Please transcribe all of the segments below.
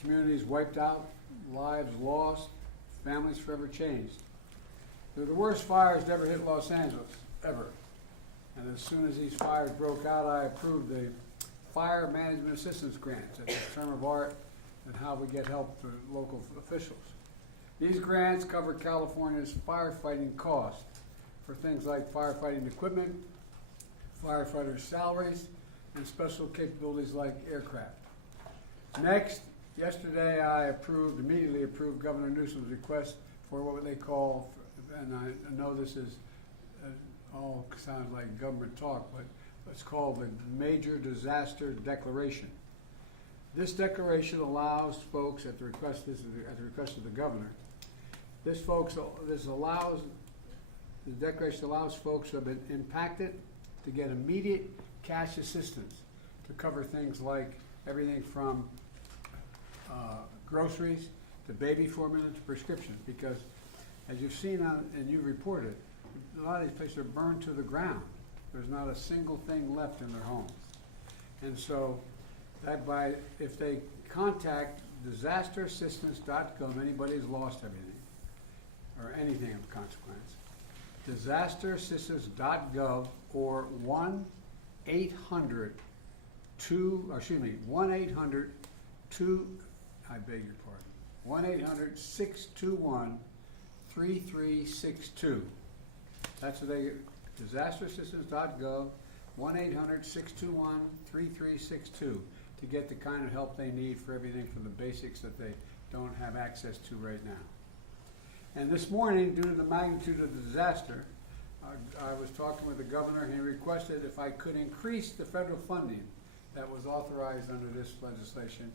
communities wiped out, lives lost, families forever changed. They're the worst fires to ever hit Los Angeles, ever. And as soon as these fires broke out, I approved the Fire Management Assistance Grants. That's a term of art and how we get help for local officials. These grants cover California's firefighting costs for things like firefighting equipment, firefighters' salaries, and special capabilities like aircraft. Next, yesterday I immediately approved Governor Newsom's request for what they call, and I know this is all sounds like government talk, but it's called the Major Disaster Declaration. This declaration allows folks, at the request of the governor, the declaration allows folks who have been impacted to get immediate cash assistance to cover things like everything from groceries to baby formula to prescriptions, because as you've seen and you've reported, a lot of these places are burned to the ground. There's not a single thing left in their homes. And so if they contact disasterassistance.gov, anybody who's lost everything or anything of consequence, disasterassistance.gov or 1-800-2, I beg your pardon, 1-800-621-3362. That's what they, disasterassistance.gov, 1-800-621-3362 to get the kind of help they need for everything from the basics that they don't have access to right now. And this morning, due to the magnitude of the disaster, I was talking with the governor and he requested if I could increase the federal funding that was authorized under this legislation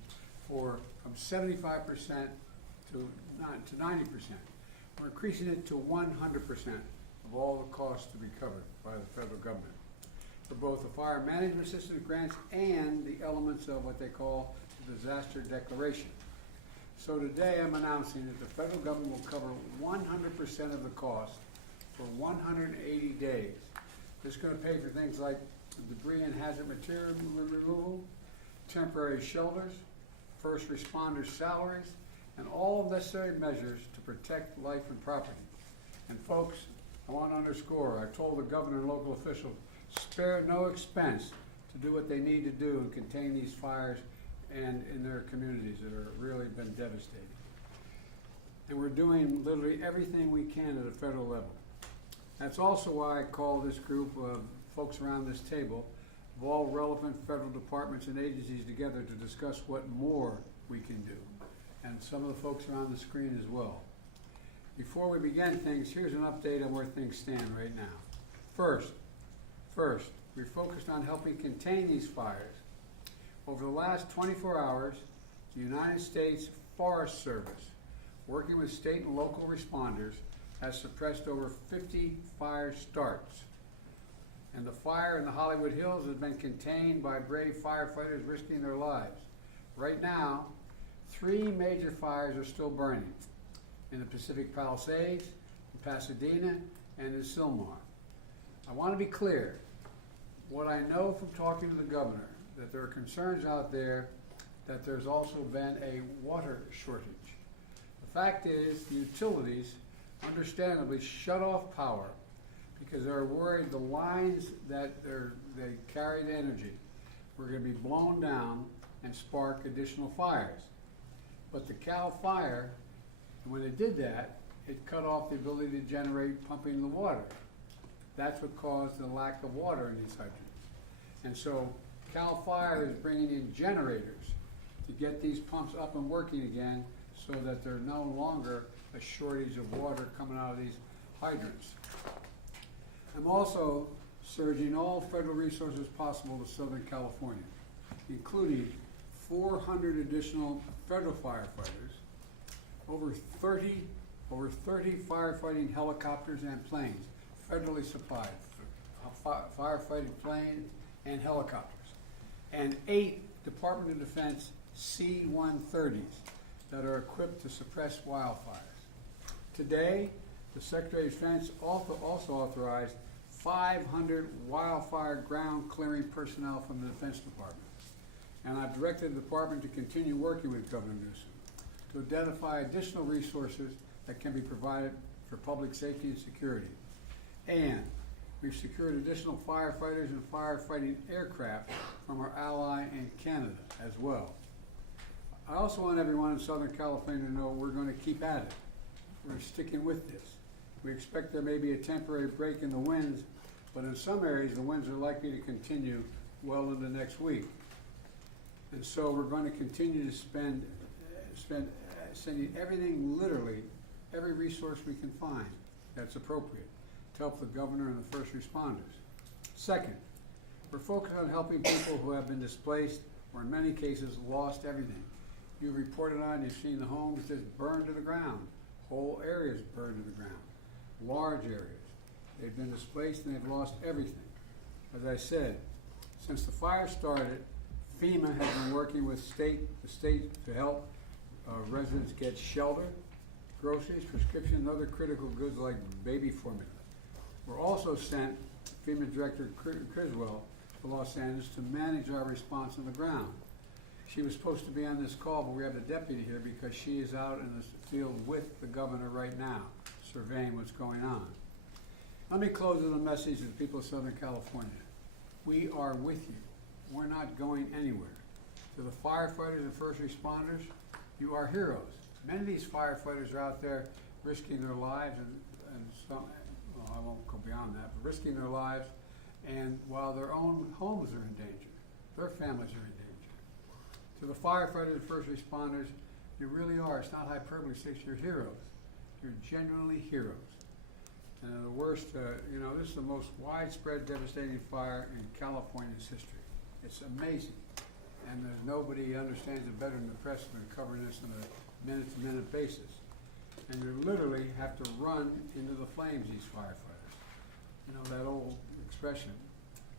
from 75% to 90%. We're increasing it to 100% of all the costs to be covered by the federal government for both the fire management assistance grants and the elements of what they call the disaster declaration. So today I'm announcing that the federal government will cover 100% of the cost for 180 days. This is going to pay for things like debris and hazard material removal, temporary shelters, first responders' salaries, and all necessary measures to protect life and property. And folks, I want to underscore, I told the governor and local officials, spare no expense to do what they need to do and contain these fires and in their communities that are really been devastating. And we're doing literally everything we can at a federal level. That's also why I call this group of folks around this table of all relevant federal departments and agencies together to discuss what more we can do. And some of the folks are on the screen as well. Before we begin things, here's an update on where things stand right now. First, we're focused on helping contain these fires. Over the last 24 hours, the United States Forest Service, working with state and local responders, has suppressed over 50 fire starts. And the fire in the Hollywood Hills has been contained by brave firefighters risking their lives. Right now, 3 major fires are still burning in the Pacific Palisades, in Pasadena, and in Sylmar. I want to be clear. What I know from talking to the governor, that there are concerns out there that there's also been a water shortage. The fact is, the utilities understandably shut off power because they're worried the lines that they carried energy were going to be blown down and spark additional fires. But the Cal Fire, when it did that, it cut off the ability to generate pumping the water. That's what caused the lack of water in these hydrants. And so Cal Fire is bringing in generators to get these pumps up and working again so that there's no longer a shortage of water coming out of these hydrants. I'm also surging all federal resources possible to Southern California, including 400 additional federal firefighters, over 30 firefighting helicopters and planes, federally supplied, firefighting planes and helicopters, and 8 Department of Defense C-130s that are equipped to suppress wildfires. Today, the Secretary of Defense also authorized 500 wildfire ground clearing personnel from the Defense Department. And I've directed the department to continue working with Governor Newsom to identify additional resources that can be provided for public safety and security. And we've secured additional firefighters and firefighting aircraft from our ally in Canada as well. I also want everyone in Southern California to know we're going to keep at it. We're sticking with this. We expect there may be a temporary break in the winds, but in some areas the winds are likely to continue well into next week. And so we're going to continue to sending everything, literally, every resource we can find that's appropriate to help the governor and the first responders. Second, we're focused on helping people who have been displaced or in many cases lost everything. You reported on, you've seen the homes just burned to the ground, whole areas burned to the ground, large areas. They've been displaced and they've lost everything. As I said, since the fire started, FEMA has been working with the state to help residents get shelter, groceries, prescriptions, and other critical goods like baby formula. We're also sent FEMA Director Criswell to Los Angeles to manage our response on the ground. She was supposed to be on this call, but we have the deputy here because she is out in the field with the governor right now, surveying what's going on. Let me close with a message to the people of Southern California. We are with you. We're not going anywhere. To the firefighters and first responders, you are heroes. Many of these firefighters are out there risking their lives and some, well, I won't go beyond that, but risking their lives, and while their own homes are in danger, their families are in danger. To the firefighters and first responders, you really are, it's not hyperbole, you're heroes. You're genuinely heroes. And the worst, this is the most widespread, devastating fire in California's history. It's amazing. And there's nobody understands it better than the press than covering this on a minute-to-minute basis. And you literally have to run into the flames, these firefighters. You know, that old expression,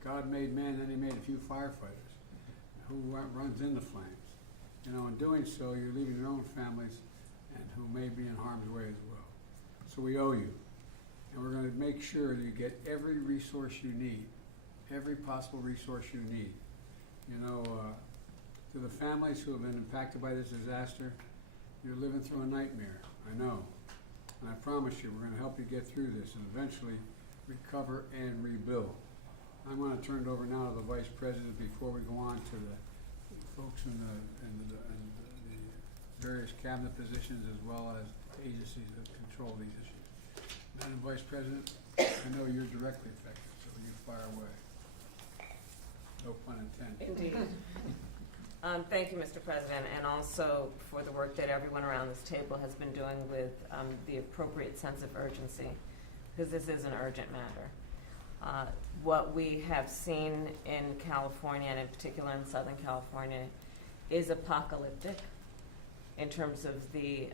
God made man, then he made a few firefighters. Who runs into flames? You know, in doing so, you're leaving your own families and who may be in harm's way as well. So we owe you. And we're going to make sure that you get every resource you need, every possible resource you need. You know, to the families who have been impacted by this disaster, you're living through a nightmare, I know. And I promise you, we're going to help you get through this and eventually recover and rebuild. I'm going to turn it over now to the Vice President before we go on to the folks in the various cabinet positions as well as agencies that control these issues. Madam Vice President, I know you're directly affected, so you fire away. No pun intended. Indeed. Thank you, Mr. President, and also for the work that everyone around this table has been doing with the appropriate sense of urgency, because this is an urgent matter. What we have seen in California, and in particular in Southern California, is apocalyptic in terms of the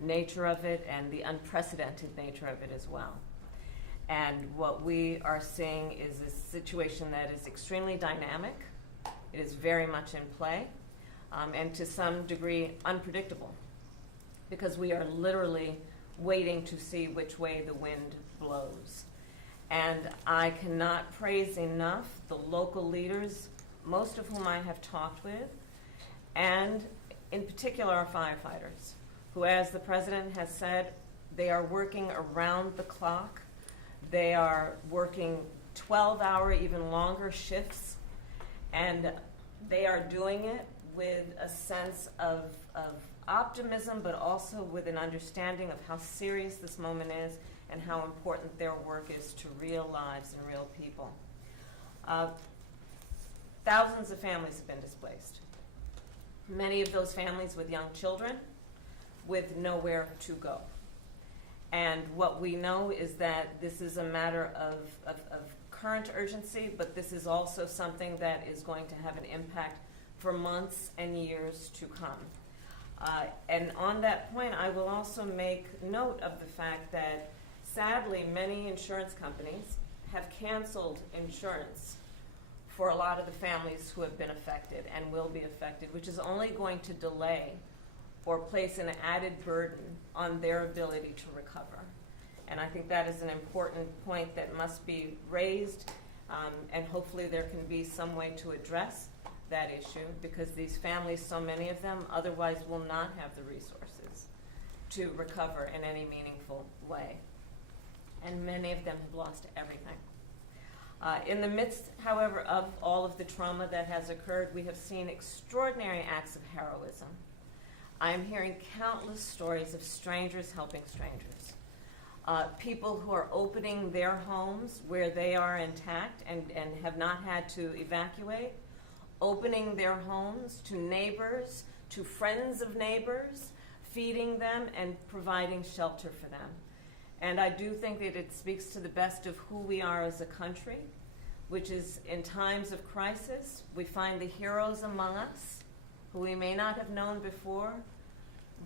nature of it and the unprecedented nature of it as well. And what we are seeing is a situation that is extremely dynamic. It is very much in play, and to some degree unpredictable, because we are literally waiting to see which way the wind blows. And I cannot praise enough the local leaders, most of whom I have talked with, and in particular our firefighters, who, as the President has said, they are working around the clock. They are working 12-hour, even longer shifts, and they are doing it with a sense of optimism, but also with an understanding of how serious this moment is and how important their work is to real lives and real people. Thousands of families have been displaced. Many of those families with young children with nowhere to go. And what we know is that this is a matter of current urgency, but this is also something that is going to have an impact for months and years to come. And on that point, I will also make note of the fact that sadly many insurance companies have canceled insurance for a lot of the families who have been affected and will be affected, which is only going to delay or place an added burden on their ability to recover. And I think that is an important point that must be raised, and hopefully there can be some way to address that issue because these families, so many of them, otherwise will not have the resources to recover in any meaningful way. And many of them have lost everything. In the midst, however, of all of the trauma that has occurred, we have seen extraordinary acts of heroism. I am hearing countless stories of strangers helping strangers. People who are opening their homes where they are intact and have not had to evacuate, opening their homes to neighbors, to friends of neighbors, feeding them and providing shelter for them. And I do think that it speaks to the best of who we are as a country, which is in times of crisis, we find the heroes among us who we may not have known before,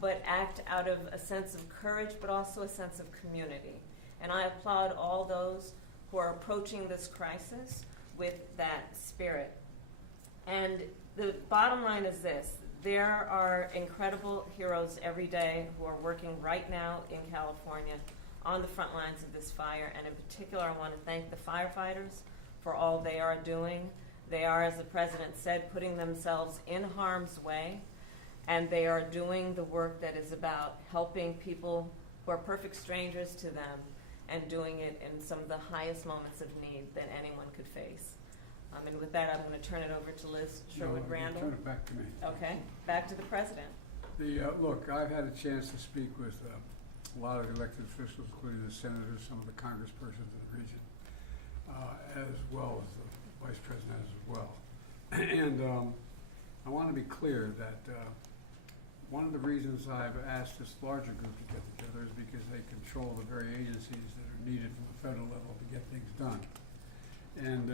but act out of a sense of courage, but also a sense of community. And I applaud all those who are approaching this crisis with that spirit. And the bottom line is this: there are incredible heroes every day who are working right now in California on the front lines of this fire, and in particular I want to thank the firefighters for all they are doing. They are, as the President said, putting themselves in harm's way, and they are doing the work that is about helping people who are perfect strangers to them and doing it in some of the highest moments of need that anyone could face. And with that, I'm going to turn it over to Liz Sherwood-Randall. Turn it back to me. Okay, back to the President. Look, I've had a chance to speak with a lot of elected officials, including the senators, some of the congresspersons in the region, as well as the vice president as well. And I want to be clear that one of the reasons I've asked this larger group to get together is because they control the very agencies that are needed from the federal level to get things done. And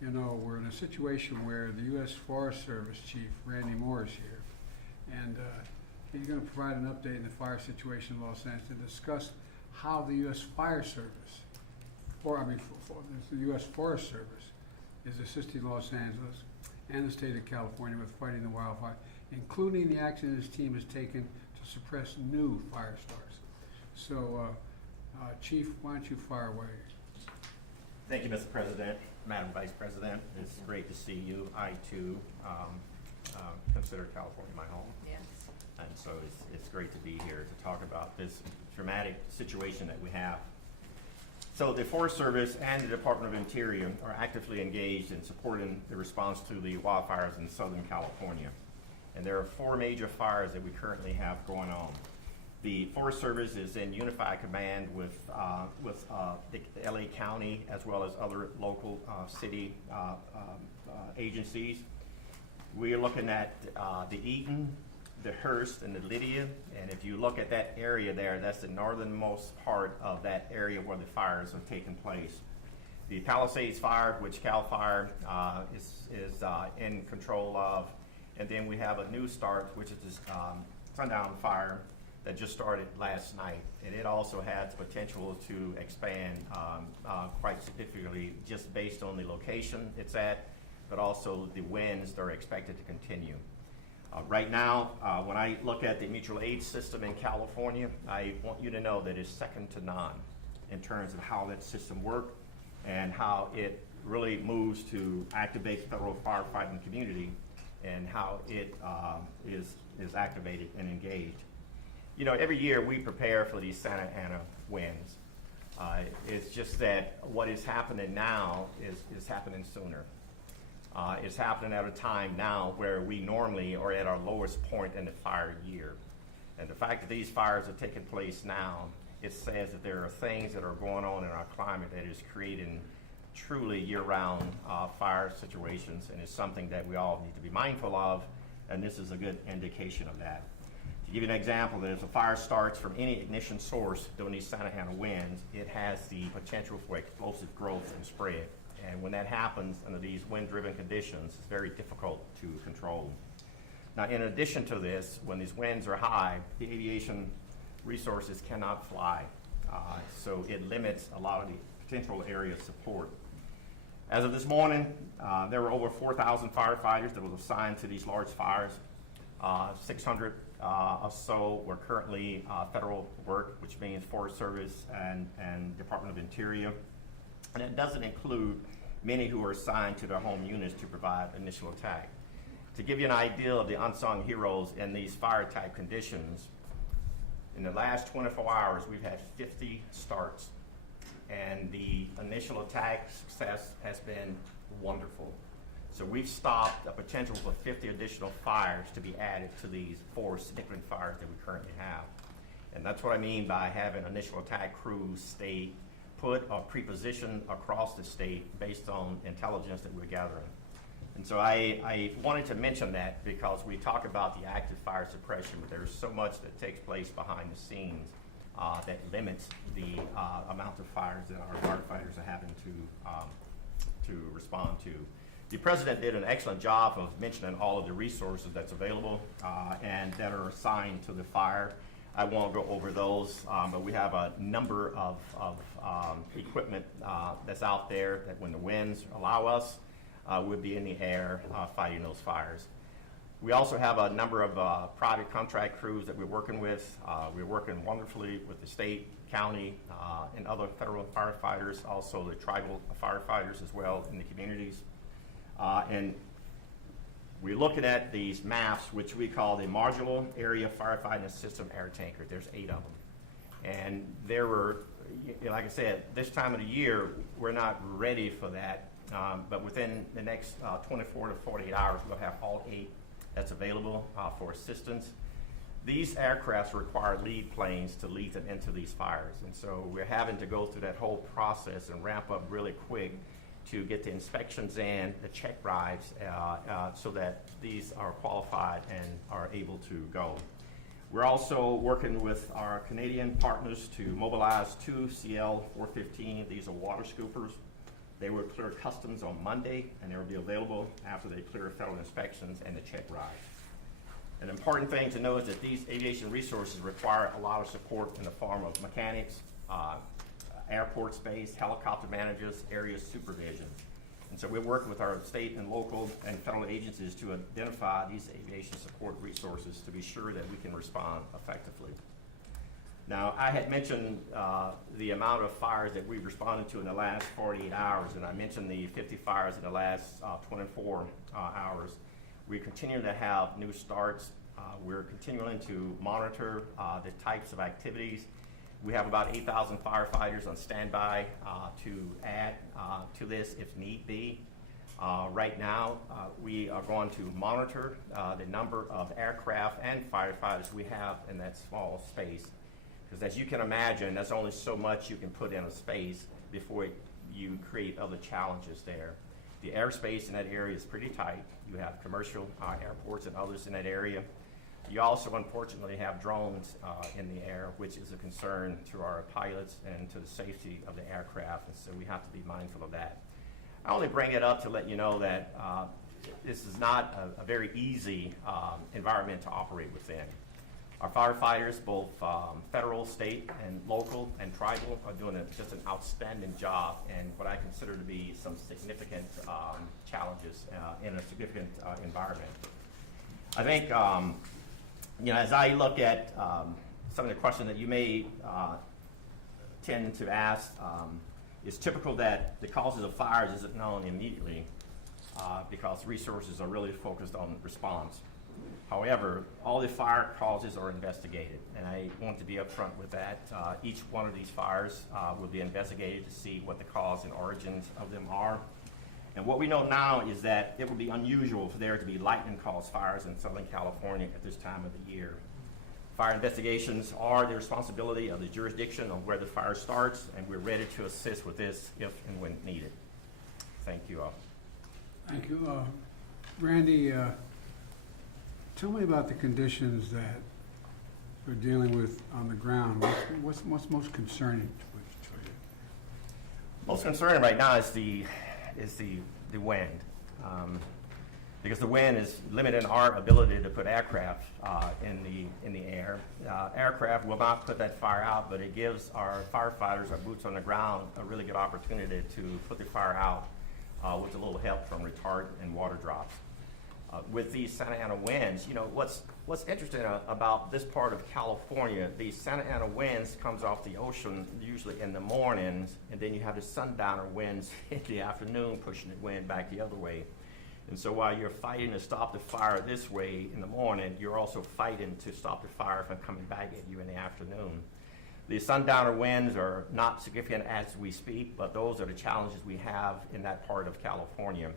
you know, we're in a situation where the U.S. Forest Service Chief, Randy Moore, is here. And he's going to provide an update in the fire situation in Los Angeles and discuss how the U.S. Fire Service, the U.S. Forest Service, is assisting Los Angeles and the state of California with fighting the wildfire, including the action his team has taken to suppress new fire starts. So, Chief, why don't you fire away? Thank you, Mr. President, Madam Vice President. It's great to see you. I, too, consider California my home. Yes. And so it's great to be here to talk about this dramatic situation that we have. So the Forest Service and the Department of Interior are actively engaged in supporting the response to the wildfires in Southern California. And there are 4 major fires that we currently have going on. The Forest Service is in unified command with the LA County as well as other local city agencies. We are looking at the Eaton, the Hearst, and the Lydia. And if you look at that area there, that's the northernmost part of that area where the fires have taken place. The Palisades fire, which CAL FIRE is in control of. And then we have a new start, which is this Sundown fire that just started last night. And it also has potential to expand quite significantly just based on the location it's at, but also the winds that are expected to continue. Right now, when I look at the mutual aid system in California, I want you to know that it's second to none in terms of how that system works and how it really moves to activate the federal firefighting community and how it is activated and engaged. You know, every year we prepare for these Santa Ana winds. It's just that what is happening now is happening sooner. It's happening at a time now where we normally are at our lowest point in the fire year. And the fact that these fires are taking place now, it says that there are things that are going on in our climate that is creating truly year-round fire situations, and it's something that we all need to be mindful of, and this is a good indication of that. To give you an example, if a fire starts from any ignition source during these Santa Ana winds, it has the potential for explosive growth and spread. And when that happens under these wind-driven conditions, it's very difficult to control. Now, in addition to this, when these winds are high, the aviation resources cannot fly. So it limits a lot of the potential area of support. As of this morning, there were over 4,000 firefighters that were assigned to these large fires. 600 or so were currently federal work, which means Forest Service and Department of Interior. And it doesn't include many who are assigned to their home units to provide initial attack. To give you an idea of the unsung heroes in these fire type conditions, in the last 24 hours, we've had 50 starts, and the initial attack success has been wonderful. So we've stopped a potential for 50 additional fires to be added to these 4 significant fires that we currently have. And that's what I mean by having initial attack crews stay put or pre-positioned across the state based on intelligence that we're gathering. And so I wanted to mention that because we talk about the active fire suppression, but there's so much that takes place behind the scenes that limits the amount of fires that our firefighters are having to respond to. The President did an excellent job of mentioning all of the resources that's available and that are assigned to the fire. I won't go over those, but we have a number of equipment that's out there that when the winds allow us, we'll be in the air fighting those fires. We also have a number of private contract crews that we're working with. We're working wonderfully with the state, county, and other federal firefighters, also the tribal firefighters as well in the communities. And we're looking at these maps, which we call the Modular Area Firefighting System Air Tanker. There's 8 of them. And there were, like I said, this time of the year, we're not ready for that. But within the next 24 to 48 hours, we'll have all 8 that's available for assistance. These aircrafts require lead planes to lead them into these fires. And so we're having to go through that whole process and ramp up really quick to get the inspections in, the check rides, so that these are qualified and are able to go. We're also working with our Canadian partners to mobilize 2 CL-415. These are water scoopers. They will clear customs on Monday, and they will be available after they clear federal inspections and the check rides. An important thing to know is that these aviation resources require a lot of support in the form of mechanics, airport space, helicopter managers, area supervision. And so we're working with our state and local and federal agencies to identify these aviation support resources to be sure that we can respond effectively. Now, I had mentioned the amount of fires that we've responded to in the last 48 hours, and I mentioned the 50 fires in the last 24 hours. We continue to have new starts. We're continuing to monitor the types of activities. We have about 8,000 firefighters on standby to add to this if need be. Right now, we are going to monitor the number of aircraft and firefighters we have in that small space. Because as you can imagine, there's only so much you can put in a space before you create other challenges there. The airspace in that area is pretty tight. You have commercial airports and others in that area. You also, unfortunately, have drones in the air, which is a concern to our pilots and to the safety of the aircraft, and so we have to be mindful of that. I only bring it up to let you know that this is not a very easy environment to operate within. Our firefighters, both federal, state, and local, and tribal, are doing just an outstanding job in what I consider to be some significant challenges in a significant environment. I think as I look at some of the questions that you may tend to ask, it's typical that the causes of fires isn't known immediately because resources are really focused on response. However, all the fire causes are investigated, and I want to be upfront with that. Each one of these fires will be investigated to see what the cause and origins of them are. And what we know now is that it would be unusual for there to be lightning-caused fires in Southern California at this time of the year. Fire investigations are the responsibility of the jurisdiction on where the fire starts, and we're ready to assist with this if and when needed. Thank you all. Thank you. Randy, tell me about the conditions that we're dealing with on the ground. What's most concerning for you? Most concerning right now is the wind, because the wind is limiting our ability to put aircraft in the air. Aircraft will not put that fire out, but it gives our firefighters, our boots on the ground, a really good opportunity to put the fire out with a little help from retardant and water drops. With these Santa Ana winds, what's interesting about this part of California, these Santa Ana winds comes off the ocean usually in the mornings, and then you have the sundowner winds in the afternoon pushing the wind back the other way. And so while you're fighting to stop the fire this way in the morning, you're also fighting to stop the fire from coming back at you in the afternoon. The sundowner winds are not significant as we speak, but those are the challenges we have in that part of California.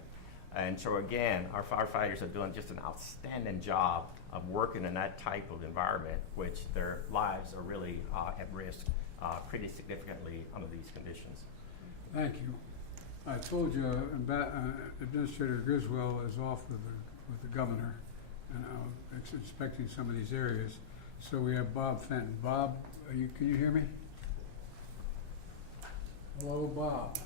And so again, our firefighters are doing just an outstanding job of working in that type of environment, which their lives are really at risk pretty significantly under these conditions. Thank you. I told you Administrator Griswold is off with the governor, and I'm inspecting some of these areas. So we have Bob Fenton. Bob, can you hear me? Hello, Bob.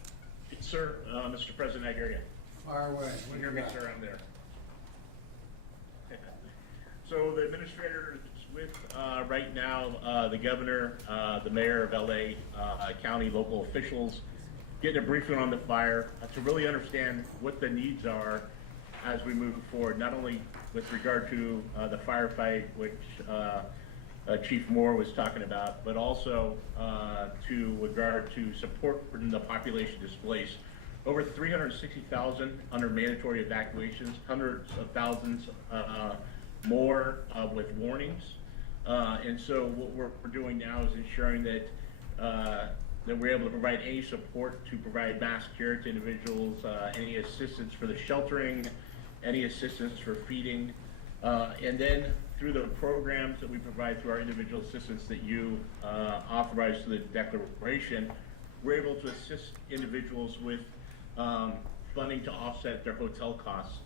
Yes, sir. Mr. President, I hear you. Fire away. You hear me, sir? I'm there. So the administrator is with right now the governor, the mayor of LA, county, local officials, getting a briefing on the fire to really understand what the needs are as we move forward, not only with regard to the firefight, which Chief Moore was talking about, but also to regard to support for the population displaced. Over 360,000 under mandatory evacuations, hundreds of thousands more with warnings. And so what we're doing now is ensuring that that we're able to provide any support to provide mass care to individuals, any assistance for the sheltering, any assistance for feeding, and then through the programs that we provide through our individual assistance that you authorize through the declaration, we're able to assist individuals with funding to offset their hotel costs.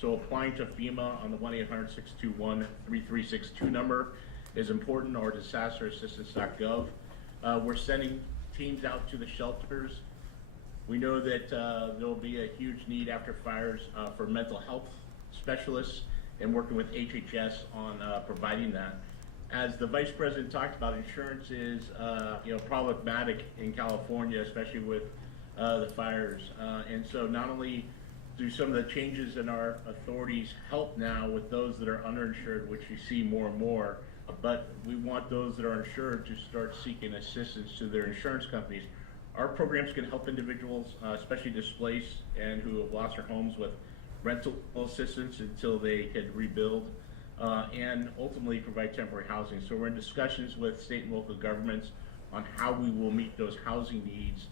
So applying to FEMA on the 1-800-621-3362 number is important, or disasterassistance.gov. We're sending teams out to the shelters. We know that there'll be a huge need after fires for mental health specialists, and working with HHS on providing that. As the Vice President talked about, insurance is problematic in California, especially with the fires. And so not only do some of the changes in our authorities help now with those that are underinsured, which we see more and more, but we want those that are insured to start seeking assistance to their insurance companies. Our programs can help individuals, especially displaced and who have lost their homes, with rental assistance until they can rebuild, and ultimately provide temporary housing. So we're in discussions with state and local governments on how we will meet those housing needs,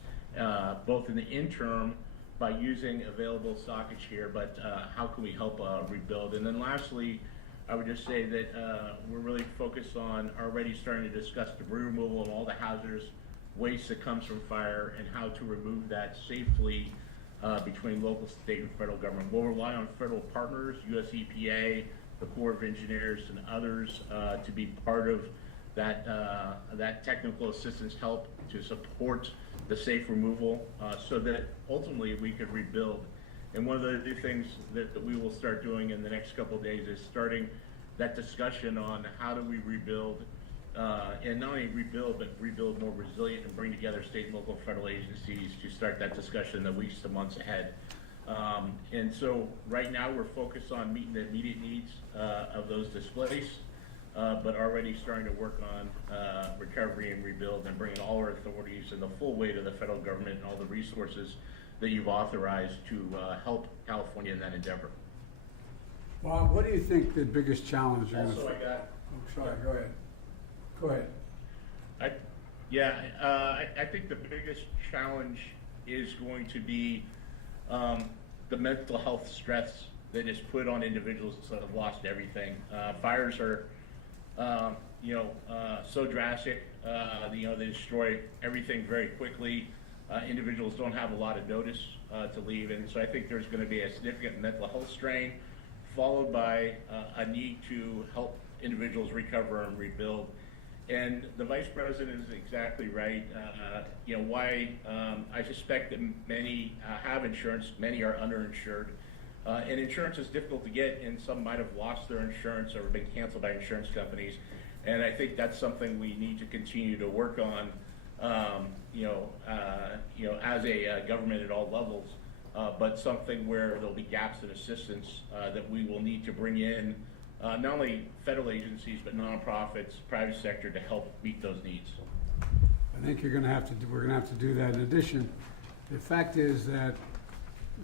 both in the interim by using available stockage here, but how can we help rebuild? And then lastly, I would just say that we're really focused on already starting to discuss debris removal and all the hazardous waste that comes from fire and how to remove that safely between local, state, and federal government. We'll rely on federal partners, US EPA, the Corps of Engineers, and others to be part of that, that technical assistance help to support the safe removal so that ultimately we could rebuild. And one of the things that we will start doing in the next couple of days is starting that discussion on how do we rebuild, and not only rebuild, but rebuild more resilient and bring together state and local federal agencies to start that discussion in the weeks to months ahead. And so right now we're focused on meeting the immediate needs of those displaced, but already starting to work on recovery and rebuild and bringing all our authorities and the full weight of the federal government and all the resources that you've authorized to help California in that endeavor. Bob, what do you think the biggest challenge is? Also, I got. Oh, sorry, go ahead. Go ahead. I think the biggest challenge is going to be the mental health stress that is put on individuals that have lost everything. Fires are, so drastic. They destroy everything very quickly. Individuals don't have a lot of notice to leave, and so I think there's going to be a significant mental health strain, followed by a need to help individuals recover and rebuild. And the Vice President is exactly right. Why I suspect that many have insurance, many are underinsured. And insurance is difficult to get, and some might have lost their insurance or been canceled by insurance companies. And I think that's something we need to continue to work on, as a government at all levels, but something where there'll be gaps in assistance that we will need to bring in not only federal agencies, but nonprofits, private sector to help meet those needs. I think we're going to have to do that. In addition, the fact is that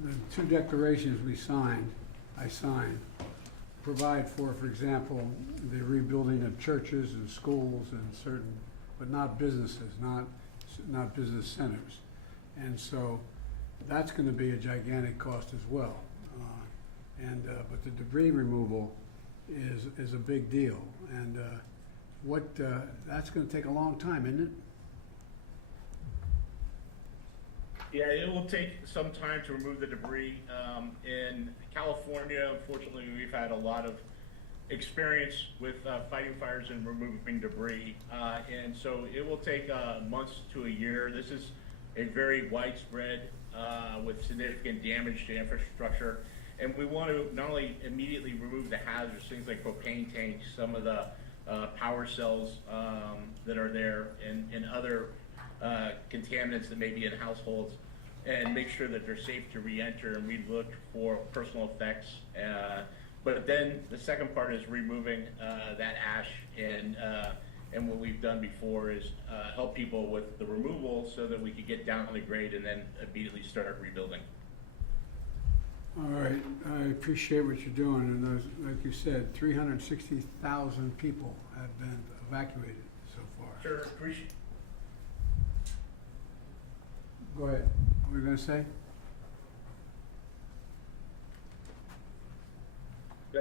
the two declarations I signed, provide for example, the rebuilding of churches and schools and certain, but not businesses, not business centers. And so that's going to be a gigantic cost as well. But the debris removal is a big deal. And that's going to take a long time, isn't it? Yeah, it will take some time to remove the debris. In California, unfortunately, we've had a lot of experience with fighting fires and removing debris. And so it will take months to a year. This is a very widespread with significant damage to infrastructure. And we want to not only immediately remove the hazards, things like propane tanks, some of the power cells that are there, and other contaminants that may be in households, and make sure that they're safe to re-enter, and we look for personal effects. But then the second part is removing that ash, and what we've done before is help people with the removal so that we could get down on the grade and then immediately start rebuilding. All right, I appreciate what you're doing, and those, like you said, 360,000 people have been evacuated so far. Sure, appreciate. Go ahead. What were you going to say?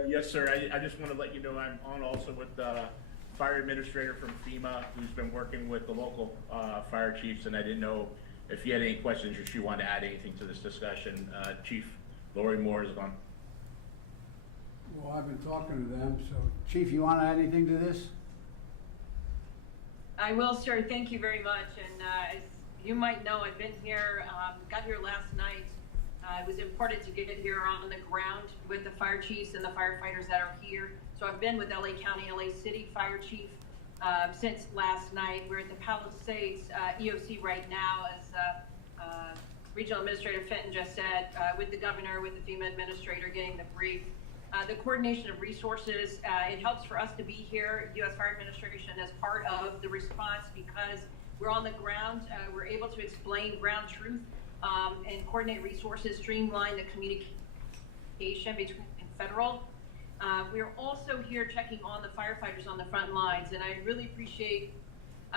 Yes, sir. I just want to let you know I'm on also with the fire administrator from FEMA, who's been working with the local fire chiefs, and I didn't know if you had any questions or if you wanted to add anything to this discussion. Chief Lori Moore is on. Well, I've been talking to them, so Chief, you want to add anything to this? I will, sir. Thank you very much. And as you might know, I've been here, got here last night. It was important to get here on the ground with the fire chiefs and the firefighters that are here. So I've been with LA County, LA City Fire Chief since last night. We're at the Palisades EOC right now, as Regional Administrator Fenton just said, with the governor, with the FEMA administrator getting the brief. The coordination of resources, it helps for us to be here, U.S. Fire Administration, as part of the response because we're on the ground. We're able to explain ground truth and coordinate resources, streamline the communication between federal. We're also here checking on the firefighters on the front lines, and I really appreciate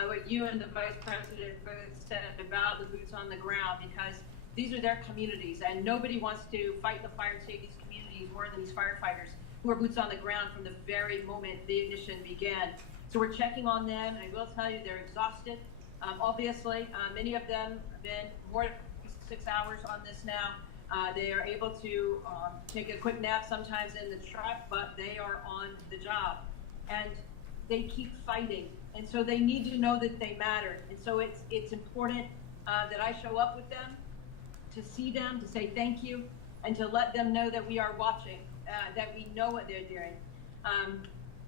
what you and the Vice President both said about the boots on the ground, because these are their communities, and nobody wants to fight the fire and save these communities more than these firefighters who are boots on the ground from the very moment the ignition began. So we're checking on them, and I will tell you they're exhausted. Obviously, many of them have been more than 6 hours on this now. They are able to take a quick nap sometimes in the truck, but they are on the job, and they keep fighting. And so they need to know that they matter. And so it's important that I show up with them, to see them, to say thank you, and to let them know that we are watching, that we know what they're doing.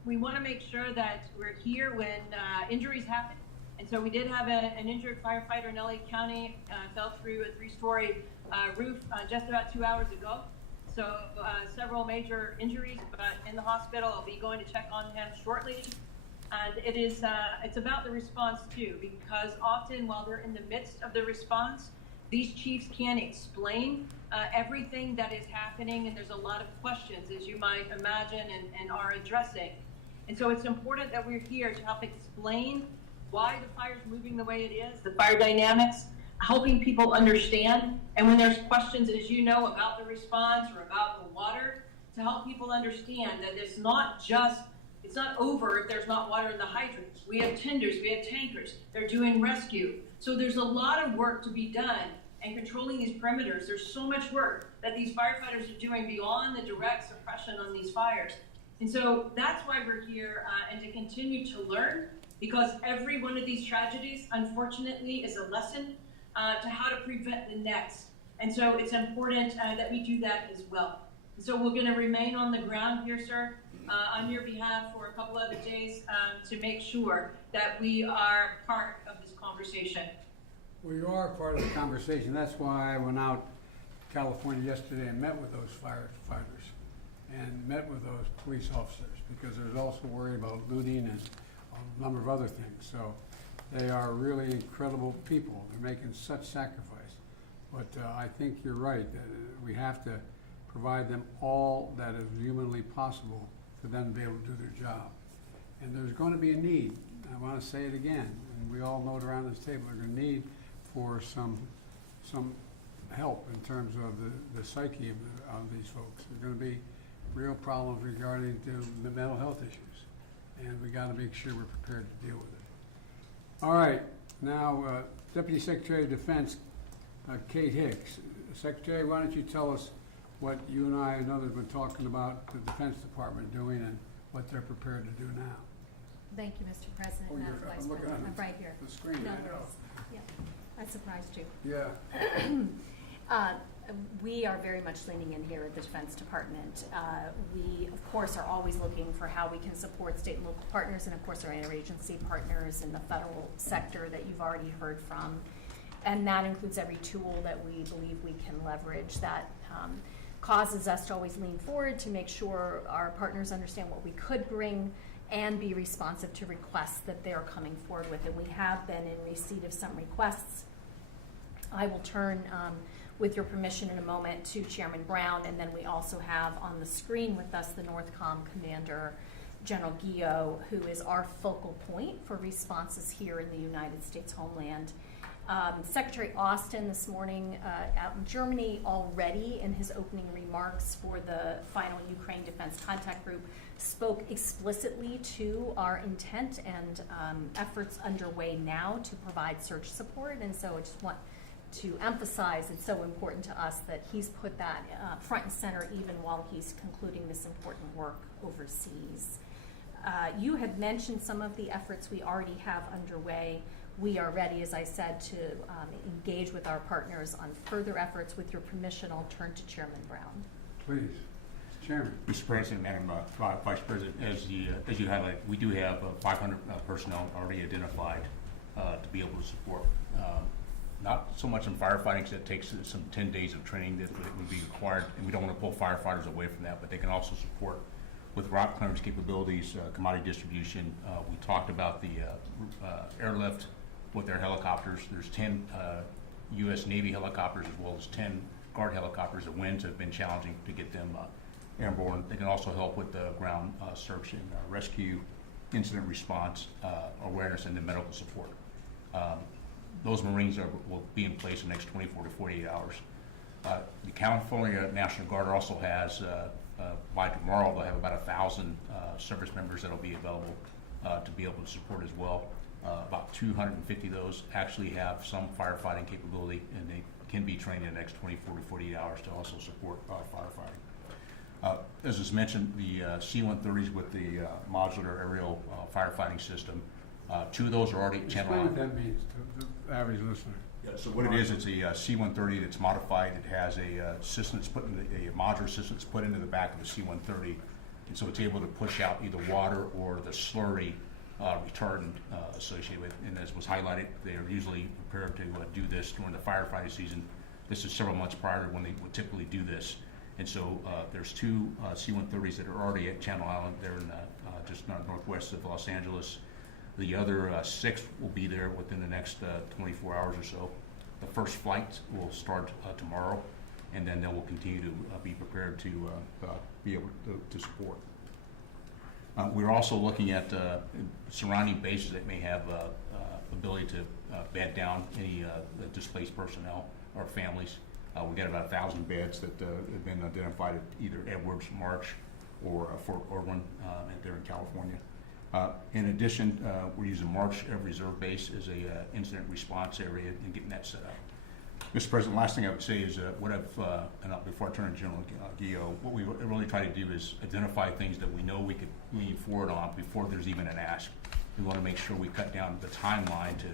We want to make sure that we're here when injuries happen. And so we did have an injured firefighter in LA County, fell through a 3-story roof just about 2 hours ago. So several major injuries, but in the hospital. I'll be going to check on him shortly. And it's about the response too, because often while they're in the midst of the response, these chiefs can't explain everything that is happening, and there's a lot of questions, as you might imagine, and are addressing. And so it's important that we're here to help explain why the fire's moving the way it is, the fire dynamics, helping people understand. And when there's questions, as you know, about the response or about the water, to help people understand that it's not over if there's not water in the hydrants. We have tenders, we have tankers, they're doing rescue. So there's a lot of work to be done, and controlling these perimeters. There's so much work that these firefighters are doing beyond the direct suppression on these fires. And so that's why we're here, and to continue to learn, because every one of these tragedies, unfortunately, is a lesson to how to prevent the next. And so it's important that we do that as well. And so we're going to remain on the ground here, sir, on your behalf for a couple of days to make sure that we are part of this conversation. Well, you are part of the conversation. That's why I went out to California yesterday and met with those firefighters and met with those police officers, because there's also worry about looting and a number of other things. So they are really incredible people. They're making such sacrifice. But I think you're right, that we have to provide them all that is humanly possible for them to be able to do their job. And there's going to be a need, I want to say it again, and we all know it around this table, there's a need for some help in terms of the psyche of these folks. There's going to be real problems regarding the mental health issues, and we got to make sure we're prepared to deal with it. All right, now Deputy Secretary of Defense Kate Hicks. Secretary, why don't you tell us what you and I and others have been talking about the Defense Department doing and what they're prepared to do now. Thank you, Mr. President, Oh, Madam you're- Vice I'm looking President. at I'm right here. the screen, No I know. worries. Yeah, I surprised you. Yeah. We are very much leaning in here at the Defense Department. We, of course, are always looking for how we can support state and local partners and, of course, our interagency partners in the federal sector that you've already heard from. And that includes every tool that we believe we can leverage that causes us to always lean forward to make sure our partners understand what we could bring and be responsive to requests that they're coming forward with. And we have been in receipt of some requests. I will turn, with your permission in a moment, to Chairman Brown, and then we also have on the screen with us the NORTHCOM Commander, General Guillot, who is our focal point for responses here in the United States homeland. Secretary Austin this morning out in Germany already in his opening remarks for the final Ukraine Defense Contact Group spoke explicitly to our intent and efforts underway now to provide search support. And so I just want to emphasize it's so important to us that he's put that front and center even while he's concluding this important work overseas. You had mentioned some of the efforts we already have underway. We are ready, as I said, to engage with our partners on further efforts. With your permission, I'll turn to Chairman Brown. Please. Chairman. Mr. President, Madam Vice President, as you highlighted, we do have 500 personnel already identified to be able to support. Not so much in firefighting, because it takes some 10 days of training that would be required, and we don't want to pull firefighters away from that, but they can also support with rock clearance capabilities, commodity distribution. We talked about the airlift with their helicopters. There's 10 U.S. Navy helicopters as well as 10 Guard helicopters. The winds have been challenging to get them airborne. They can also help with the ground search and rescue, incident response, awareness, and the medical support. Those Marines will be in place in the next 24 to 48 hours. The California National Guard also has, by tomorrow, they'll have about 1,000 service members that will be available to be able to support as well. About 250 of those actually have some firefighting capability, and they can be trained in the next 24 to 48 hours to also support firefighting. As was mentioned, the C-130s with the modular aerial firefighting system, 2 of those are already Explain what that means to the average listener. Yeah, so what it is, it's a C-130 that's modified. It has a system that's put in a modular system that's put into the back of the C-130, and so it's able to push out either water or the slurry retardant associated with. And as was highlighted, they are usually prepared to do this during the firefighting season. This is several months prior to when they would typically do this. And so there's 2 C-130s that are already at Channel Island. They're in just northwest of Los Angeles. The other 6 will be there within the next 24 hours or so. The first flight will start tomorrow, and then they will continue to be prepared to be able to support. We're also looking at surrounding bases that may have ability to bed down any displaced personnel or families. We've got about 1,000 beds that have been identified at either Edwards, March, or Fort Irwin there in California. In addition, we're using March Reserve Base as a incident response area and getting that set up. Mr. President, last thing I would say is what I've, and before I turn to General Guillot, what we really try to do is identify things that we know we could lean forward on before there's even an ask. We want to make sure we cut down the timeline to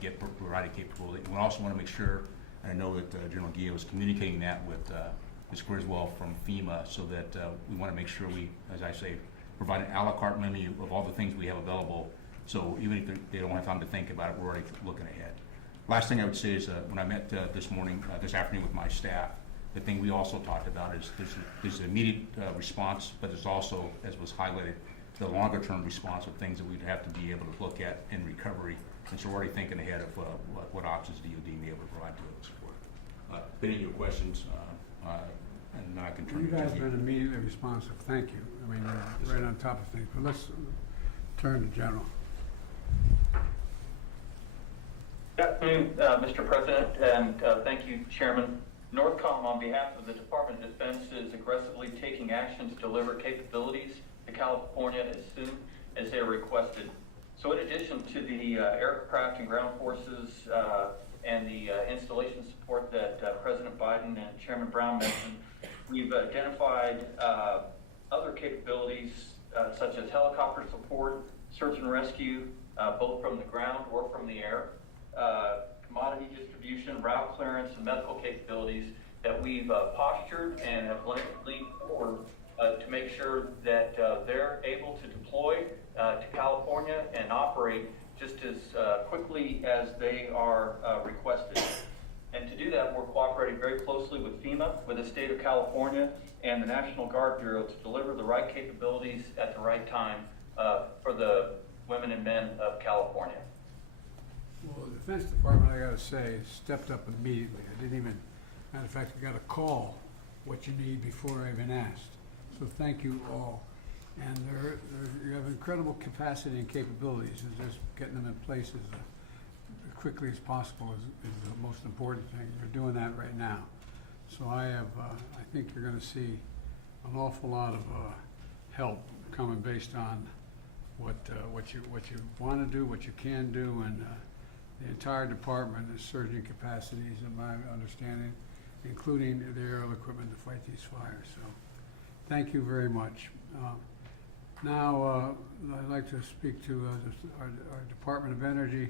get provided capability. We also want to make sure, and I know that General Guillot is communicating that with Ms. Griswold from FEMA, so that we want to make sure we, as I say, provide an a la carte menu of all the things we have available. So even if they don't have time to think about it, we're already looking ahead. Last thing I would say is when I met this afternoon with my staff, the thing we also talked about is there's an immediate response, but there's also, as was highlighted, the longer term response of things that we'd have to be able to look at in recovery. And so we're already thinking ahead of what options DOD may be able to provide to support. Depending on your questions, and now I can turn You it to guys have been immediately responsive, thank you. I mean, you're right on top of things, but let's turn to General. Good afternoon, Mr. President, and thank you, Chairman. Northcom, on behalf of the Department of Defense, is aggressively taking action to deliver capabilities to California as soon as they are requested. So in addition to the aircraft and ground forces and the installation support that President Biden and Chairman Brown mentioned, we've identified other capabilities such as helicopter support, search and rescue, both from the ground or from the air, commodity distribution, route clearance, and medical capabilities that we've postured and have leaned forward to make sure that they're able to deploy to California and operate just as quickly as they are requested. And to do that, we're cooperating very closely with FEMA, with the state of California, and the National Guard Bureau to deliver the right capabilities at the right time for the women and men of California. Well, the Defense Department, I gotta say, stepped up immediately. I didn't even, matter of fact, I got a call what you need before I even asked. So thank you all. And you have incredible capacity and capabilities, and just getting them in place as quickly as possible is the most important thing. You're doing that right now. So I think you're gonna see an awful lot of help coming based on what you wanna do, what you can do, and the entire department is surging capacities, in my understanding, including the aerial equipment to fight these fires. So thank you very much. Now, I'd like to speak to our Department of Energy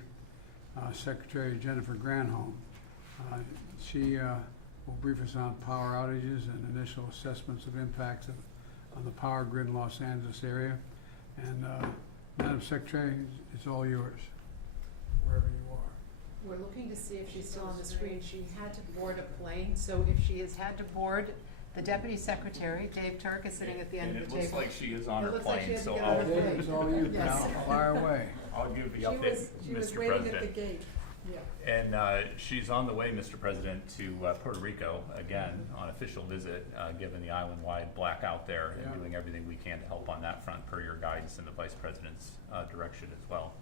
Secretary Jennifer Granholm. She will brief us on power outages and initial assessments of impacts on the power grid in Los Angeles area. And Madam Secretary, it's all yours, wherever you are. We're looking to see if she's still on the screen. She had to board a plane, so if she has had to board, the Deputy Secretary, Dave Turk, is sitting at the end of the table. It looks like she is on her It looks like she plane, had to so get on her Dave, plane. it's all you. Yes. Now, fire away. I'll give the She update, was Mr. waiting at the President. gate, yeah. And she's on the way, Mr. President, to Puerto Rico again on official visit, given the island-wide blackout there, and Yeah. doing everything we can to help on that front per your guidance and the Vice President's direction as well.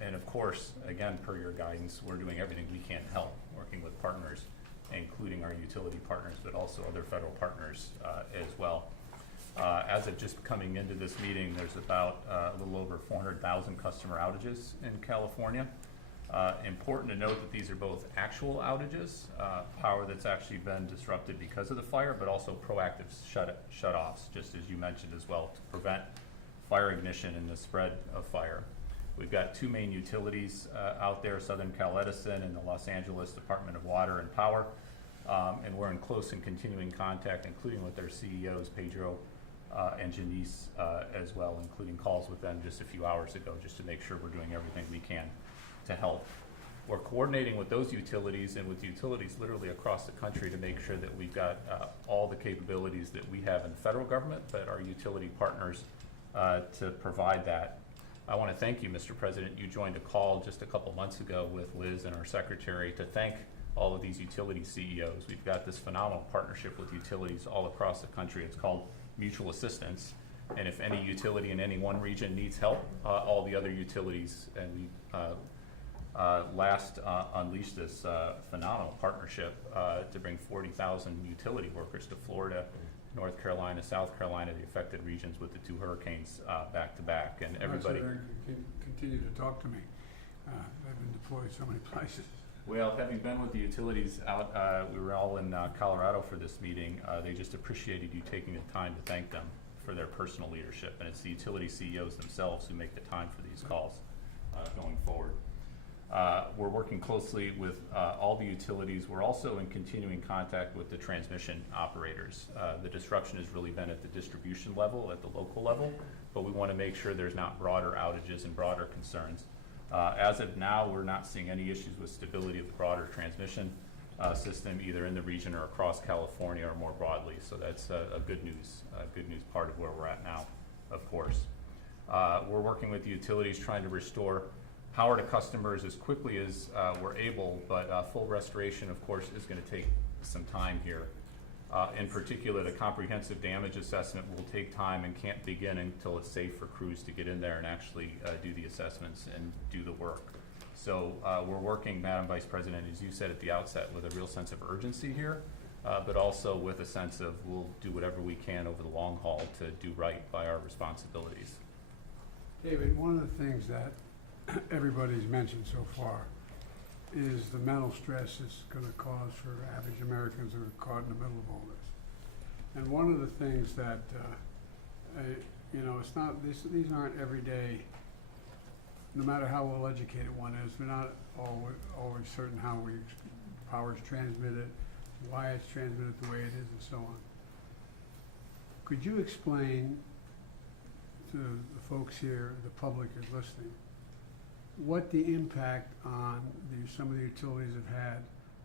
And of course, again, per your guidance, we're doing everything we can to help, working with partners, including our utility partners, but also other federal partners as well. As of just coming into this meeting, there's about a little over 400,000 customer outages in California. Important to note that these are both actual outages, power that's actually been disrupted because of the fire, but also proactive shut-offs, just as you mentioned as well, to prevent fire ignition and the spread of fire. We've got two main utilities out there, Southern Cal Edison and the Los Angeles Department of Water and Power. And we're in close and continuing contact, including with their CEOs, Pedro and Janice as well, including calls with them just a few hours ago, just to make sure we're doing everything we can to help. We're coordinating with those utilities and with utilities literally across the country to make sure that we've got all the capabilities that we have in the federal government, but our utility partners to provide that. I want to thank you, Mr. President. You joined a call just a couple months ago with Liz and our secretary to thank all of these utility CEOs. We've got this phenomenal partnership with utilities all across the country. It's called mutual assistance. And if any utility in any one region needs help, all the other utilities, and we last unleashed this phenomenal partnership to bring 40,000 utility workers to Florida, North Carolina, South Carolina, the affected regions with the two hurricanes back to back, and everybody. Continue to talk to me. I've been deployed so many places. Well, having been with the utilities out, we were all in Colorado for this meeting. They just appreciated you taking the time to thank them for their personal leadership, and it's the utility CEOs themselves who make the time for these calls going forward. We're working closely with all the utilities. We're also in continuing contact with the transmission operators. The disruption has really been at the distribution level, at the local level, but we want to make sure there's not broader outages and broader concerns. As of now, we're not seeing any issues with stability of the broader transmission system, either in the region or across California or more broadly. So that's a good news part of where we're at now, of course. We're working with the utilities trying to restore power to customers as quickly as we're able, but full restoration, of course, is going to take some time here. In particular, the comprehensive damage assessment will take time and can't begin until it's safe for crews to get in there and actually do the assessments and do the work. So we're working, Madam Vice President, as you said at the outset, with a real sense of urgency here, but also with a sense of we'll do whatever we can over the long haul to do right by our responsibilities. David, one of the things that everybody's mentioned so far is the mental stress it's going to cause for average Americans who are caught in the middle of all this. And one of the things that, it's not, these aren't everyday, no matter how well educated one is, we're not always certain how power is transmitted, why it's transmitted the way it is, and so on. Could you explain to the folks here, the public is listening, what the impact on some of the utilities have had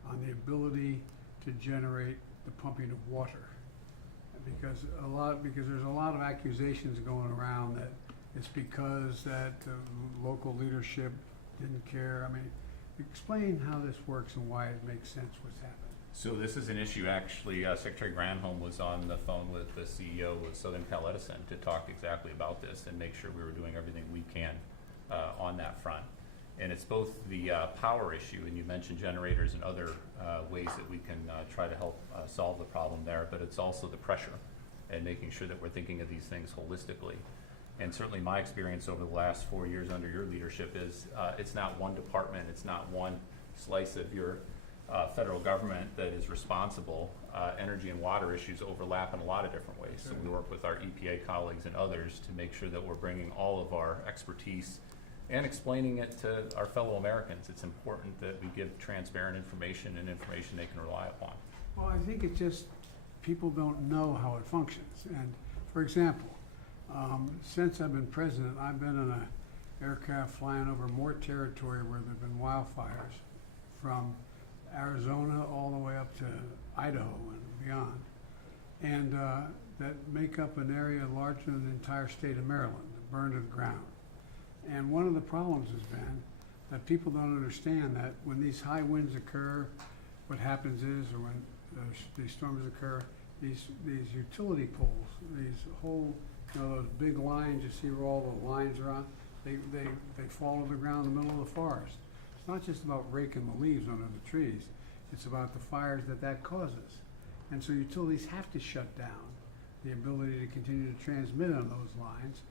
on the ability to generate the pumping of water? Because there's a lot of accusations going around that it's because that local leadership didn't care. I mean, explain how this works and why it makes sense what's happening. So this is an issue, actually, Secretary Granholm was on the phone with the CEO of Southern Cal Edison to talk exactly about this and make sure we were doing everything we can on that front. And it's both the power issue, and you mentioned generators and other ways that we can try to help solve the problem there, but it's also the pressure and making sure that we're thinking of these things holistically. And certainly my experience over the last 4 years under your leadership is it's not one department, it's not one slice of your federal government that is responsible. Energy and water issues overlap in a lot of different ways. So we work with our EPA colleagues and others to make sure that we're bringing all of our expertise and explaining it to our fellow Americans. It's important that we give transparent information and information they can rely upon. Well, I think it's just people don't know how it functions. And for example, since I've been president, I've been in an aircraft flying over more territory where there have been wildfires, from Arizona all the way up to Idaho and beyond, and that make up an area larger than the entire state of Maryland, that burned to the ground. And one of the problems has been that people don't understand that when these high winds occur, what happens is, or when these storms occur, these utility poles, these whole, those big lines, you see where all the lines are on, they fall to the ground in the middle of the forest. It's not just about raking the leaves under the trees, it's about the fires that causes. And so utilities have to shut down the ability to continue to transmit on those lines.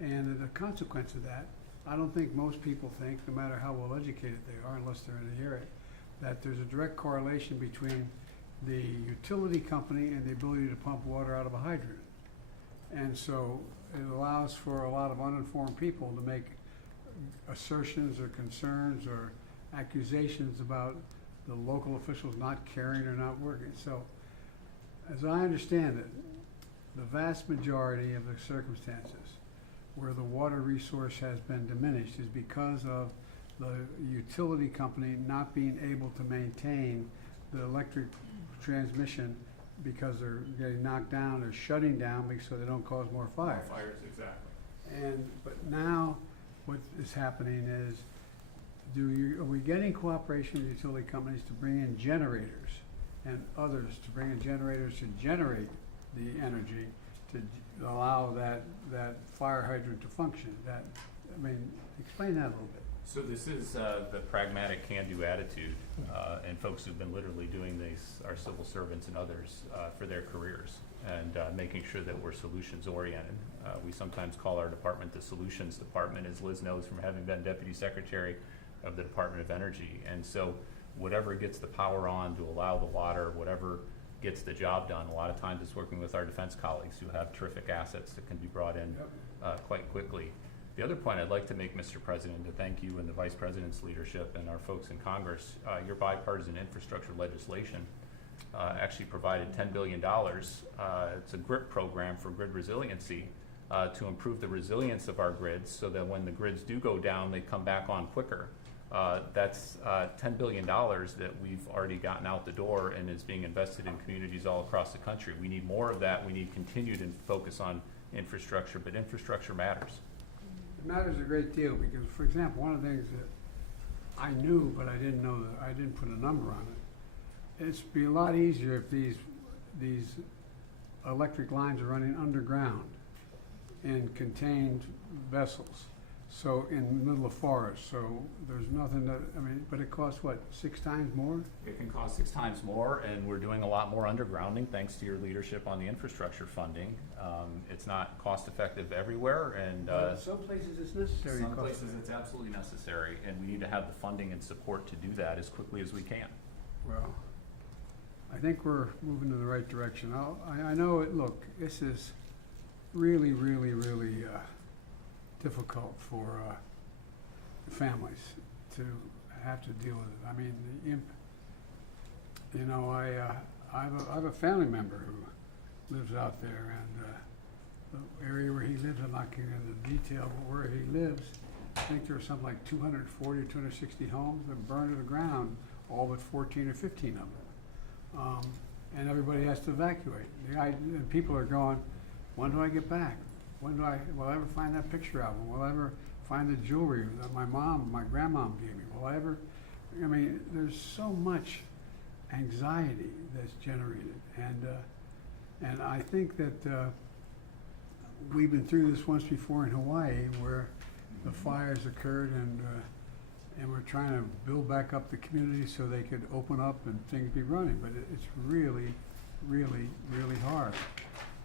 And the consequence of that, I don't think most people think, no matter how well educated they are, unless they're in the area, that there's a direct correlation between the utility company and the ability to pump water out of a hydrant. And so it allows for a lot of uninformed people to make assertions or concerns or accusations about the local officials not caring or not working. So as I understand it, the vast majority of the circumstances where the water resource has been diminished is because of the utility company not being able to maintain the electric transmission because they're getting knocked down or shutting down so they don't cause more fires. Fires, exactly. But now what is happening is, are we getting cooperation with utility companies to bring in generators and others to bring in generators to generate the energy to allow that fire hydrant to function? Explain that a little bit. So this is the pragmatic can-do attitude, and folks who've been literally doing this are civil servants and others for their careers, and making sure that we're solutions-oriented. We sometimes call our department the solutions department, as Liz knows from having been Deputy Secretary of the Department of Energy. And so whatever gets the power on to allow the water, whatever gets the job done, a lot of times it's working with our defense colleagues who have terrific assets that can be brought in quite quickly. The other point I'd like to make, Mr. President, to thank you and the Vice President's leadership and our folks in Congress, your bipartisan infrastructure legislation actually provided $10 billion. It's a GRIP program for grid resiliency to improve the resilience of our grids so that when the grids do go down, they come back on quicker. That's $10 billion that we've already gotten out the door and is being invested in communities all across the country. We need more of that. We need continued focus on infrastructure, but infrastructure matters. It matters a great deal because, for example, one of the things that I knew, but I didn't know that I didn't put a number on it. It'd be a lot easier if these electric lines are running underground in contained vessels. So in the middle of forest, so there's nothing that, I mean, but it costs what, 6 times more? It can cost 6 times more, and we're doing a lot more undergrounding thanks to your leadership on the infrastructure funding. It's not cost effective everywhere, and Some places it's necessary. some places it's absolutely necessary, and we need to have the funding and support to do that as quickly as we can. Well, I think we're moving in the right direction. I know it, look, this is really, really, really difficult for families to have to deal with it. I mean, you know, I have a family member who lives out there, and the area where he lives, I'm not getting into detail, but where he lives, I think there are something like 240 or 260 homes that burned to the ground, all but 14 or 15 of them. And everybody has to evacuate. And people are going, when do I get back? Will I ever find that picture album? Will I ever find the jewelry that my grandmom gave me? Will I ever, I mean, there's so much anxiety that's generated. And I think that we've been through this once before in Hawaii where the fires occurred, and we're trying to build back up the community so they could open up and things be running. But it's really, really, really hard.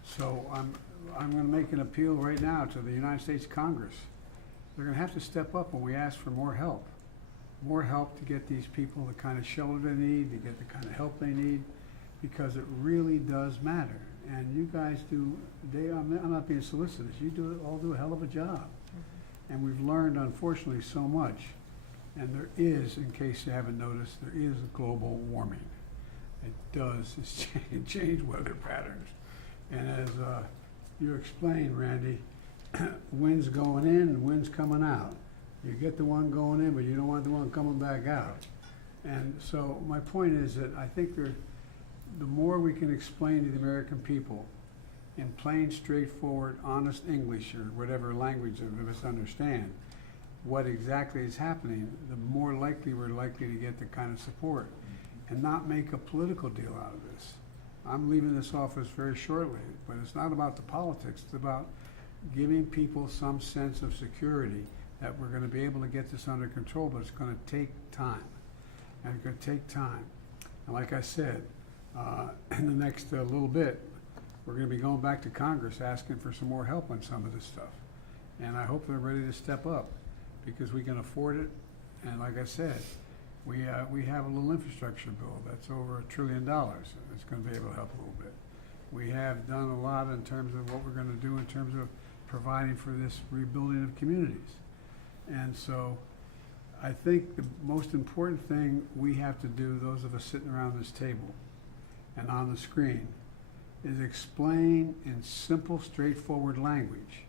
So I'm going to make an appeal right now to the United States Congress. They're going to have to step up when we ask for more help to get these people the kind of shelter they need, to get the kind of help they need, because it really does matter. And you guys do, I'm not being solicitous, you all do a hell of a job. And we've learned, unfortunately, so much. And there is, in case you haven't noticed, there is a global warming. It does, it's change weather patterns. And as you explained, Randy, winds going in and winds coming out. You get the one going in, but you don't want the one coming back out. And so my point is that I think the more we can explain to the American people in plain, straightforward, honest English, or whatever language of us understand, what exactly is happening, the more likely we're likely to get the kind of support and not make a political deal out of this. I'm leaving this office very shortly, but it's not about the politics. It's about giving people some sense of security that we're going to be able to get this under control, but it's going to take time. And it's going to take time. And like I said, in the next little bit, we're going to be going back to Congress asking for some more help on some of this stuff. And I hope they're ready to step up because we can afford it. And like I said, we have a little infrastructure bill that's over $1 trillion. It's going to be able to help a little bit. We have done a lot in terms of what we're going to do in terms of providing for this rebuilding of communities. And so I think the most important thing we have to do, those of us sitting around this table and on the screen, is explain in simple, straightforward language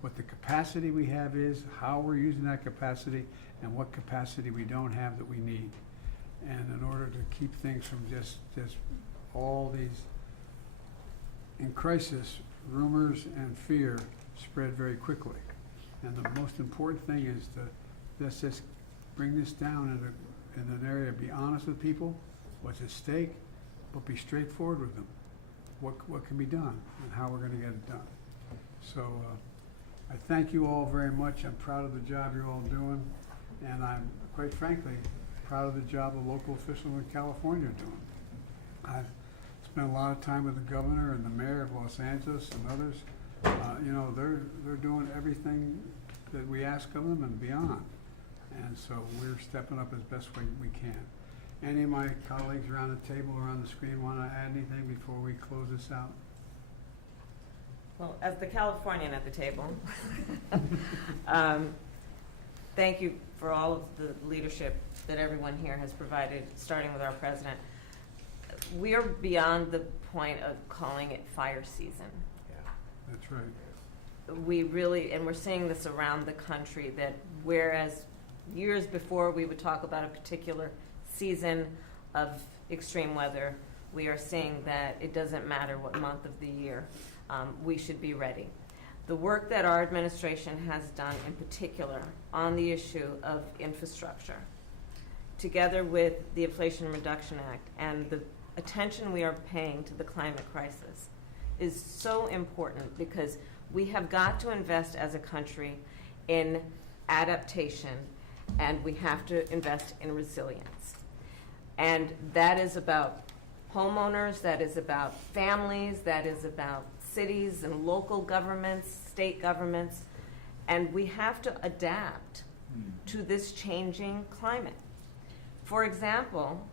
what the capacity we have is, how we're using that capacity, and what capacity we don't have that we need. And in order to keep things from just all these, in crisis, rumors and fear spread very quickly. And the most important thing is to let's just bring this down in an area, be honest with people, what's at stake, but be straightforward with them. What can be done and how we're going to get it done. So I thank you all very much. I'm proud of the job you're all doing, and I'm, quite frankly, proud of the job the local officials in California are doing. I've spent a lot of time with the governor and the mayor of Los Angeles and others. You know, they're doing everything that we ask of them and beyond. And so we're stepping up as best we can. Any of my colleagues around the table or on the screen want to add anything before we close this out? Well, as the Californian at the table, thank you for all of the leadership that everyone here has provided, starting with our president. We are beyond the point of calling it fire season. Yeah, that's right. We really, and we're seeing this around the country, that whereas years before we would talk about a particular season of extreme weather, we are seeing that it doesn't matter what month of the year, we should be ready. the work that our administration has done in particular on the issue of infrastructure, together with the Inflation Reduction Act and the attention we are paying to the climate crisis, is so important, because we have got to invest as a country in adaptation, and we have to invest in resilience. And that is about homeowners, that is about families, that is about cities and local governments, state governments, and we have to adapt to this changing climate. For example,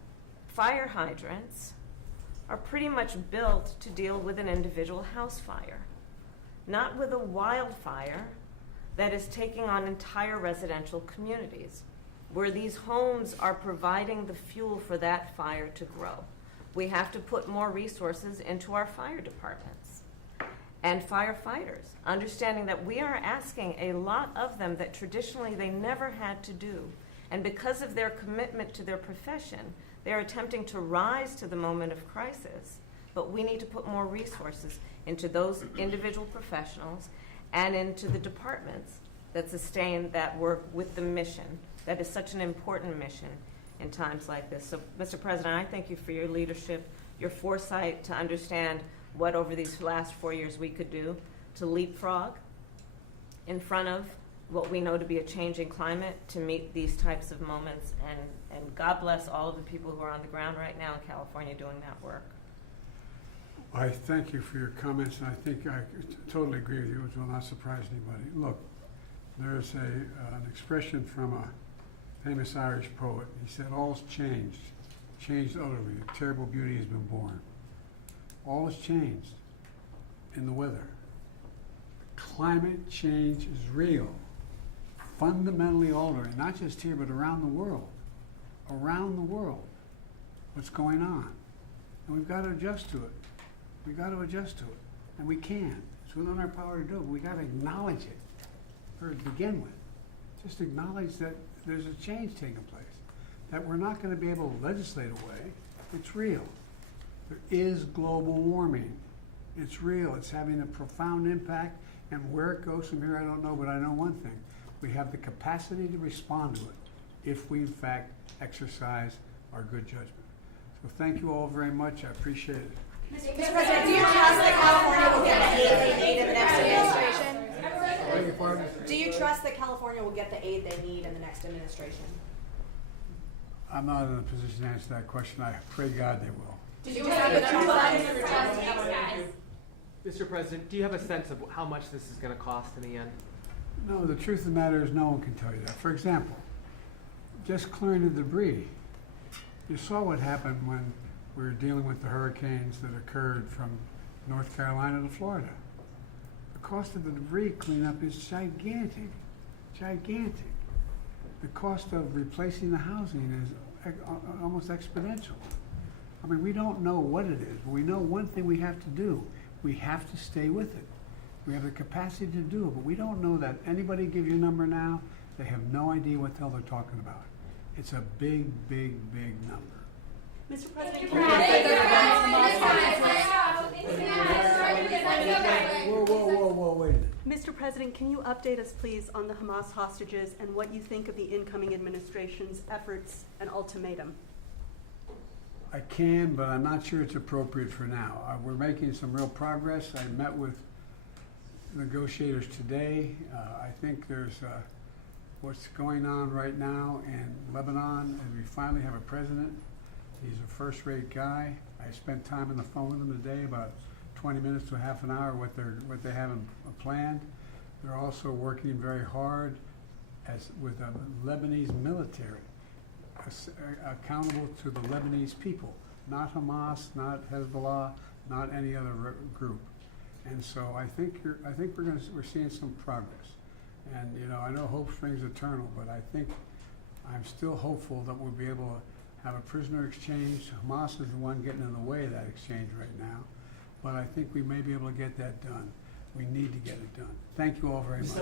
fire hydrants are pretty much built to deal with an individual house fire, not with a wildfire that is taking on entire residential communities, where these homes are providing the fuel for that fire to grow. We have to put more resources into our fire departments and firefighters, understanding that we are asking a lot of them that traditionally they never had to do. And because of their commitment to their profession, they're attempting to rise to the moment of crisis. But we need to put more resources into those individual professionals and into the departments that sustain that work with the mission. That is such an important mission in times like this. So, Mr. President, I thank you for your leadership, your foresight to understand what over these last 4 years we could do to leapfrog in front of what we know to be a changing climate to meet these types of moments. And God bless all of the people who are on the ground right now in California doing that work. I thank you for your comments, and I think I totally agree with you, which will not surprise anybody. Look, there's an expression from a famous Irish poet. He said, all's changed utterly. A terrible beauty has been born. All has changed in the weather. Climate change is real, fundamentally altering, not just here, but around the world. Around the world, what's going on. And we've got to adjust to it. We've got to adjust to it. And we can. It's within our power to do it. But we've got to acknowledge it or to begin with. Just acknowledge that there's a change taking place, that we're not going to be able to legislate away. It's real. There is global warming. It's real. It's having a profound impact, and where it goes from here, I don't know, but I know one thing. We have the capacity to respond to it if we, in fact, exercise our good judgment. So thank you all very much. I appreciate it. Mr. President, do you trust that California will get the aid they need in the next administration? Beg your pardon? Do you trust that California will get the aid they need in the next administration? I'm not in a position to answer that question. I pray God they will. Do you have a trust? Mr. President, do you have a sense of how much this is going to cost in the end? No, the truth of the matter is no one can tell you that. For example, just clearing the debris. You saw what happened when we were dealing with the hurricanes that occurred from North Carolina to Florida. The cost of the debris cleanup is gigantic, gigantic. The cost of replacing the housing is almost exponential. I mean, we don't know what it is, but we know one thing we have to do. We have to stay with it. We have the capacity to do it, but we don't know that. Anybody give you a number now, they have no idea what the hell they're talking about. It's a big, big, big number. Mr. President, Whoa, wait a minute. Mr. President, can you update us, please, on the Hamas hostages and what you think of the incoming administration's efforts and ultimatum? I can, but I'm not sure it's appropriate for now. We're making some real progress. I met with negotiators today. I think there's what's going on right now in Lebanon, and we finally have a president. He's a first-rate guy. I spent time on the phone with him today, about 20 minutes to half an hour, what they have planned. They're also working very hard with the Lebanese military, accountable to the Lebanese people, not Hamas, not Hezbollah, not any other group. And so I think we're seeing some progress. And you know, I know hope springs eternal, but I think I'm still hopeful that we'll be able to have a prisoner exchange. Hamas is the one getting in the way of that exchange right now, but I think we may be able to get that done. We need to get it done. Thank you all very much.